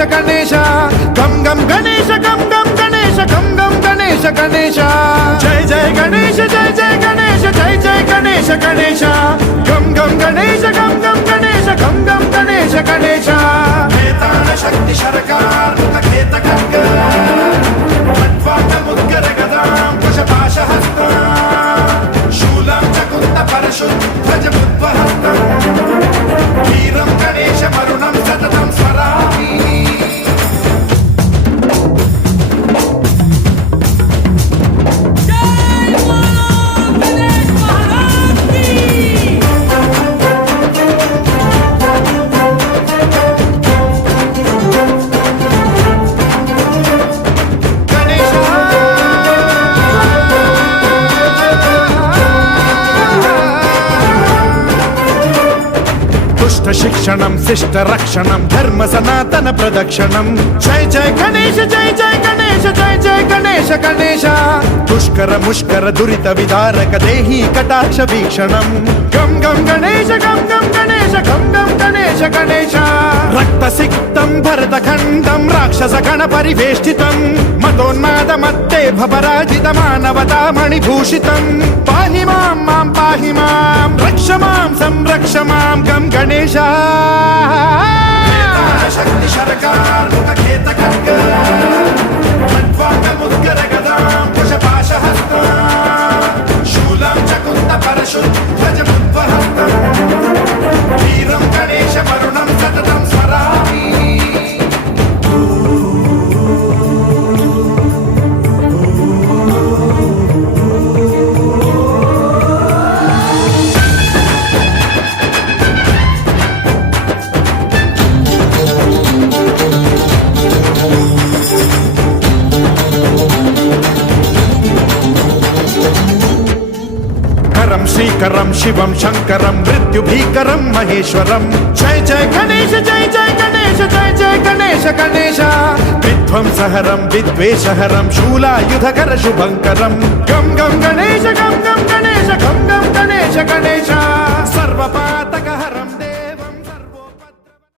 గణేశ గణేశ గం గం గణేశ గం గం గణేశ గం గం గణేశ గణేశ జయ జయ గణేశ జయ జయ గణేశ జయ జయ గణేశ గణేశ గం గం గణేశ గం గం గణేశ గం గం గణేశ గణేశ వేతాళ శక్తి శరకార్ ఖేత ఖడ్గ ఖడ్వాండ ముద్గర గదాం కుశపాశహస్తం శూలం చకుంద పరశుద్ధ బుద్ధ్వహస్తం వీరం గణేశ మరుణం సతతం స్మరామి శిక్షణం శిష్ట రక్షణం ధర్మ సనాతన ప్రదక్షిణం జయ జయ గణేశ జయ జయ గణేశ జయ జయ గణేశ గణేశ దుష్కర ముష్కర దురిత విదారక దేహి కటాక్ష వీక్షణం గం గం గణేశ గం గం గణేశ గం గం గణేశ గణేశ రక్త సిక్తం భరత ఖండం రాక్షస గణ పరివేష్టితం మతోన్మాద మత్తే భపరాజిత మానవతా మణిభూషితం పాహి మాం మాం పాహి మాం రక్ష మాం సంరక్ష మాం గం గణేశ శక్తి శరకార్ ఖేత ఖడ్గ ఖడ్వాండ ముద్గర గదాం కుశపాశహస్తం శూలం చకుంద పరశుద్ధ బుద్ధ్వహస్తం వీరం గణేశ మరుణం సతతం స్మరామి శ్రీకరం శివం శంకరం మృత్యుభీకరం మహేశ్వరం జయ జయ గణేశ జయ జయ గణేశ జయ జయ గణేశ గణేశ విధ్వంసహరం విద్వేషహరం శూలాయుధకర శుభంకరం గం గం గణేశ